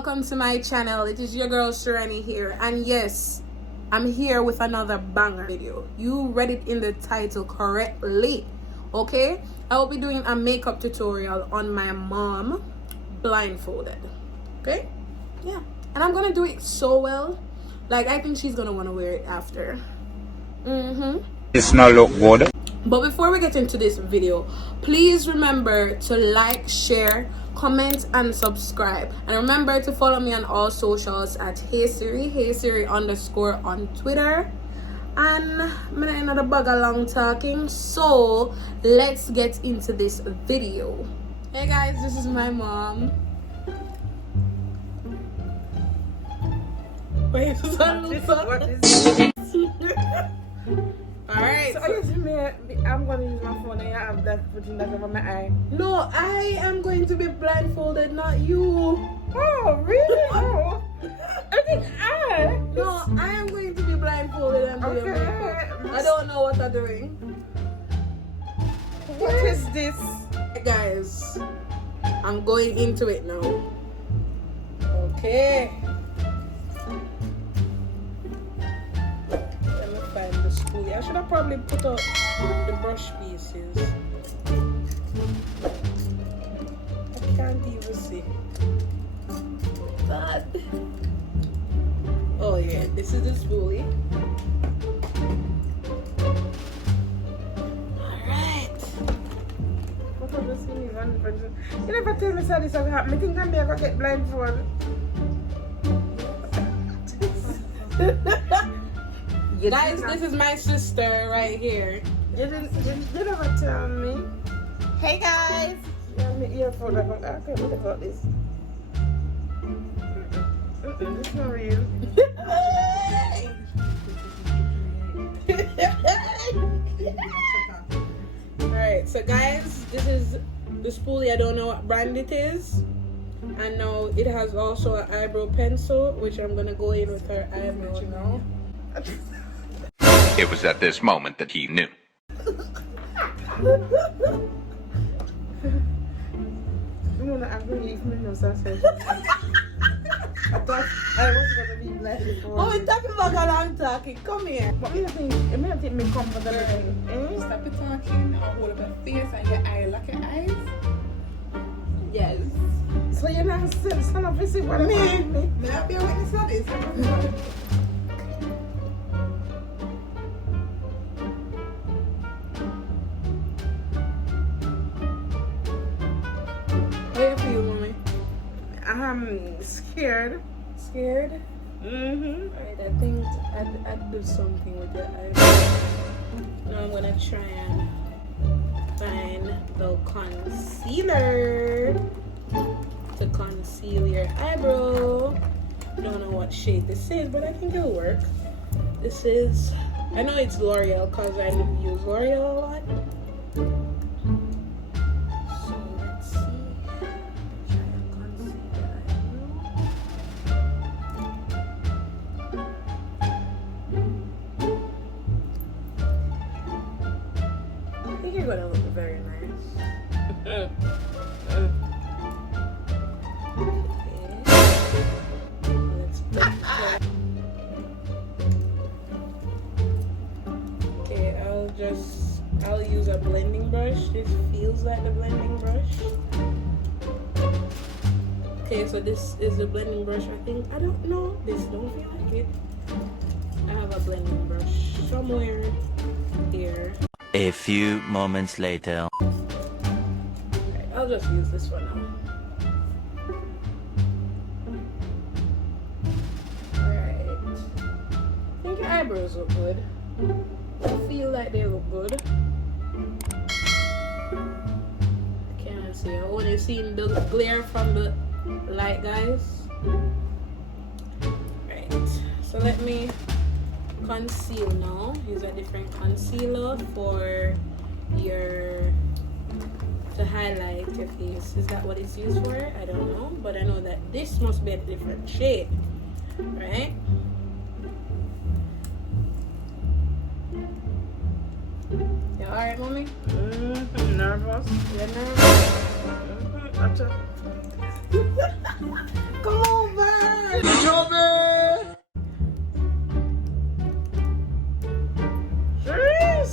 welcome to my channel. It is your girl Sharani here, and yes, I'm here with another banger video. You read it in the title correctly. Okay, I will be doing a makeup tutorial on my mom blindfolded. Okay, yeah, and I'm gonna do it so well, like I think she's gonna want to wear it after. It's not look good. But before we get into this video, please remember to like, share, comment, and subscribe. And remember to follow me on all socials at HeySiri _ on Twitter. And I'm gonna end the bag along talking. So let's get into this video. Hey guys, this is my mom. Wait, what is Alright. So I'm going to use my phone and you have that putting that over my eye. No, I am going to be blindfolded, not you. Oh, really? Oh. I think No, I am going to be blindfolded and doing makeup. I don't know what I'm doing. What is this? Hey guys, I'm going into it now. Okay. The spoolie. I should have probably put up the brush pieces. I can't even see. God. Oh yeah, this is the spoolie. Alright. What have you seen in one person? You never tell me so this will happen. I think I'm going to get blindfolded. Guys, this is my sister right here. You never tell me. Hey guys. You have my earphone. I can't believe about this. It's not real. Alright, so guys, this is the spoolie. I don't know what brand it is. And now it has also an eyebrow pencil, which I'm gonna go in with her eyebrow now. It was at this moment that he knew. I'm going to leave me no such thing. I thought I was going to be blindfolded. Oh, we're talking about how I'm talking. Come here. But I think me comfortable. Stop it talking or hold up your face and your eye, lock your eyes. Yes. So you're not stand up and see what I mean? May I be a witness of this? How you feel, mommy? I'm scared. Scared? Alright, I think I'd do something with your eyebrow. Now I'm gonna try and find the concealer to conceal your eyebrow. Don't know what shade this is, but I think it'll work. This is, I know it's L'Oreal because I use L'Oreal a lot. So let's see. Try to conceal the eyebrow. I think you're gonna look very nice. I'll use a blending brush. This feels like the blending brush. Okay, so this is the blending brush, I think. I don't know. This don't feel like it. I have a blending brush somewhere here. A few moments later. Right, I'll just use this one now. Alright. I think your eyebrows look good. I feel like they look good. I can't see. I only seen the glare from the light, guys. Right. So let me conceal now. Use a different concealer for to highlight your face. Is that what it's used for? I don't know, but I know that this must be a different shade, right? You alright, mommy? Nervous. You're nervous? Gotcha. Come over. Serious?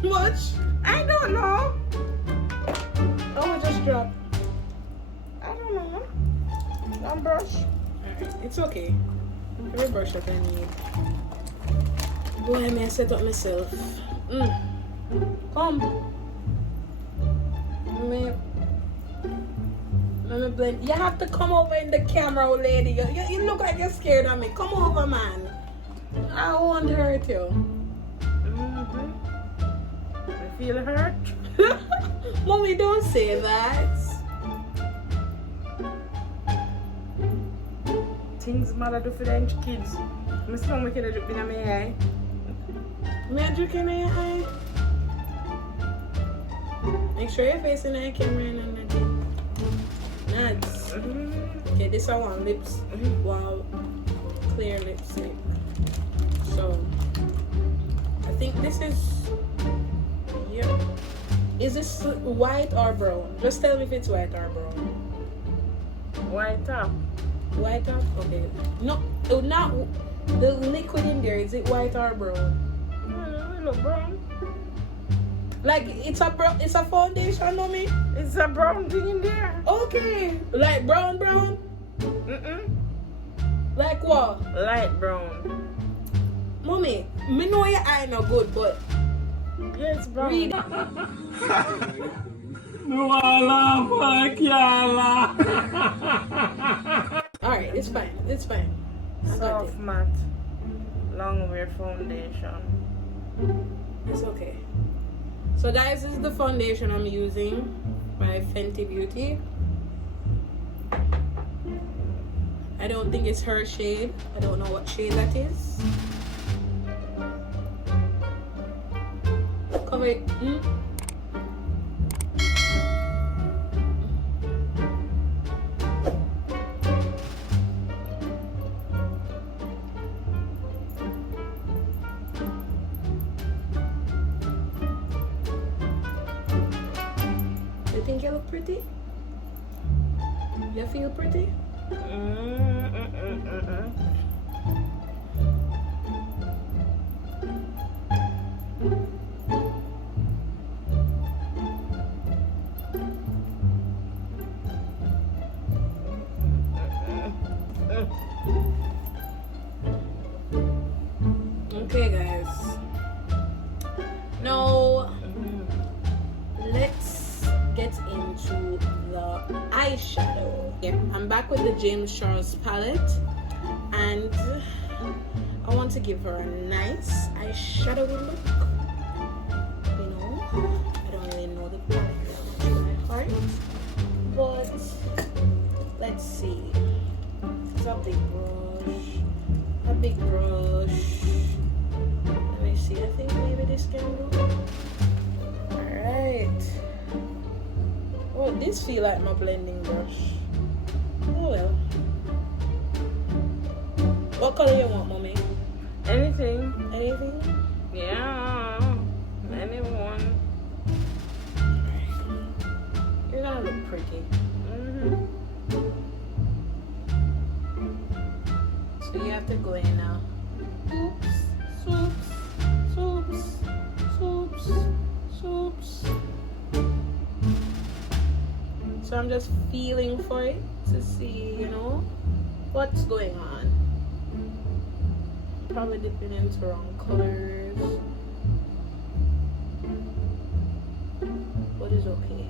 Too much? I don't know. Oh, I just dropped. I don't know. Don't brush. Alright, it's okay. Every brush that I need. Boy, I may set up myself. Come. Let me blend. You have to come over in the camera, old lady. You look like you're scared of me. Come over, man. I won't hurt you. I feel hurt. Mommy, don't say that. Things mother do for them kids. My stomach can drip in my eye. Me a drink in your eye. Make sure you're facing the camera and nothing. Nuts. Okay, this I want lips. Wow. Clear lipstick. So, I think this is. Yep. Is this white or brown? Just tell me if it's white or brown. White top. White top? Okay. No, not the liquid in there. Is it white or brown? It look brown. Like it's a foundation, mommy. It's a brown thing in there. Okay. Like brown. Like what? Light brown. Mommy, me know your eye not good, but Yeah, it's brown. read. Alright, it's fine. It's fine. I got Soft it. matte. Long wear foundation. It's okay. So guys, this is the foundation I'm using by Fenty Beauty. I don't think it's her shade. I don't know what shade that is. Cover it. You think you look pretty? You feel pretty? Okay, guys. Now, let's get into the eyeshadow. Yeah, I'm back with the James Charles palette, and I want to give her a nice eyeshadow look. You know, I don't really know the palette that much by heart, but let's see. It's a big brush. A big brush. Let me see. I think maybe this can go. Alright. Oh, this feel like my blending brush. Oh well. What color you want, mommy? Anything. Anything? Yeah. Anyone. You're gonna look pretty. So you have to go in now. Soups. So I'm just feeling for it to see, you know, what's going on. Probably dipping into wrong colors, but it's okay.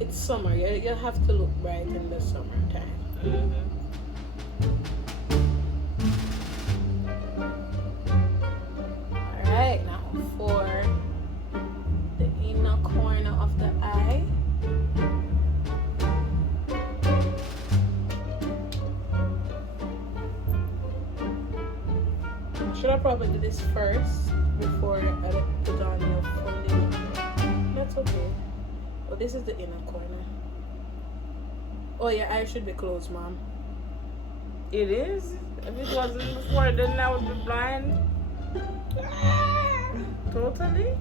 It's summer. You have to look bright in the summertime. Alright, now for the inner corner of the eye. Should I probably do this first before I put on your foundation? That's okay. Oh, this is the inner corner. Oh, your eye should be closed, Mom. It is. If it wasn't before, then I would be blind. Totally.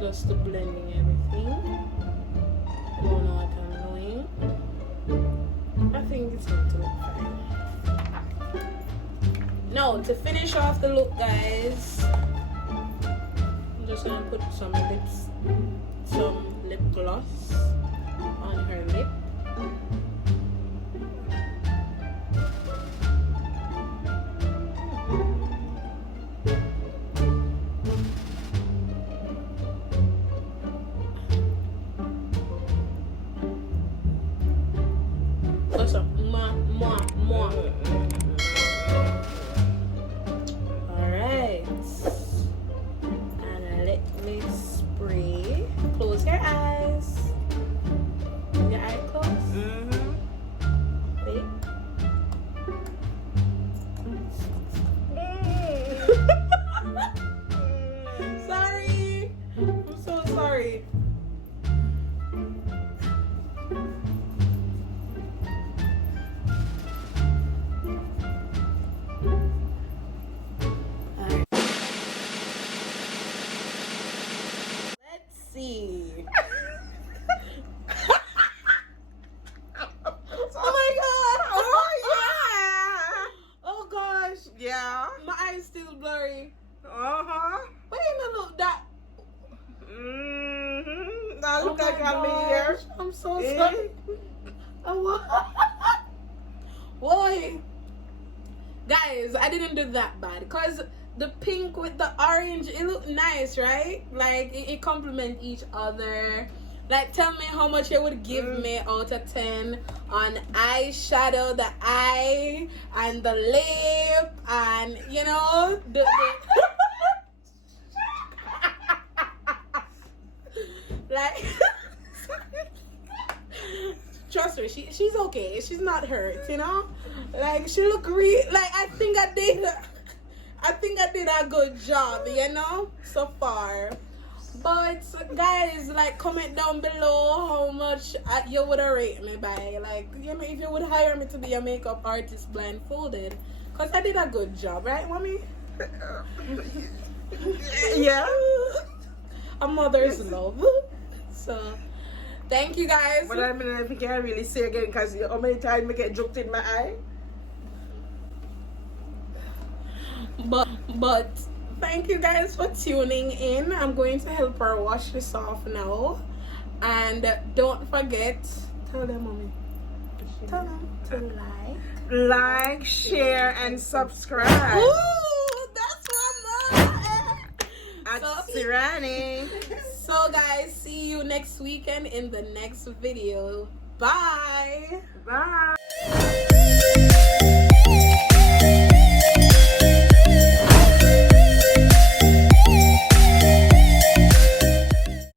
Just to blending everything. I don't know what I'm doing. I think it's going to look fine. Now, to finish off the look, guys, I'm just gonna put some lip gloss on her lip. What's up? Mwah, mwah, mwah. Alright. And let me spray. Close your eyes. Your eye closed. Wait. Sorry. I'm so sorry. Let's see. Oh my god! Oh yeah. Oh gosh! Yeah. My eyes still blurry. Uh-huh. Wait a minute, that. Mm-hmm. Now look Oh like my I'm here. gosh, I'm so Eh? sorry. Oh, boy, guys, I didn't do that bad because the pink with the orange, it looked nice, right? Like it complement each other. Like, tell me how much you would give me out of 10 on eyeshadow, the eye and the lip, and you know the like. Trust me, she's okay. She's not hurt, you know. Like, she look like I think I did a good job, you know, so far. But guys, like, comment down below how much you would rate me by, like, you know, if you would hire me to be a makeup artist blindfolded, cause I did a good job, right, mommy? Yeah. A mother's love. So thank you guys. But I mean, if you can't really say again, because how many times I get joked in my eye? But thank you guys for tuning in. I'm going to help her wash this off now. And don't forget, tell them, mommy. Tell them to Like, share, and subscribe. Ooh, that's my mom. At Sirani. So guys, see you next weekend in the next video. Bye. Bye.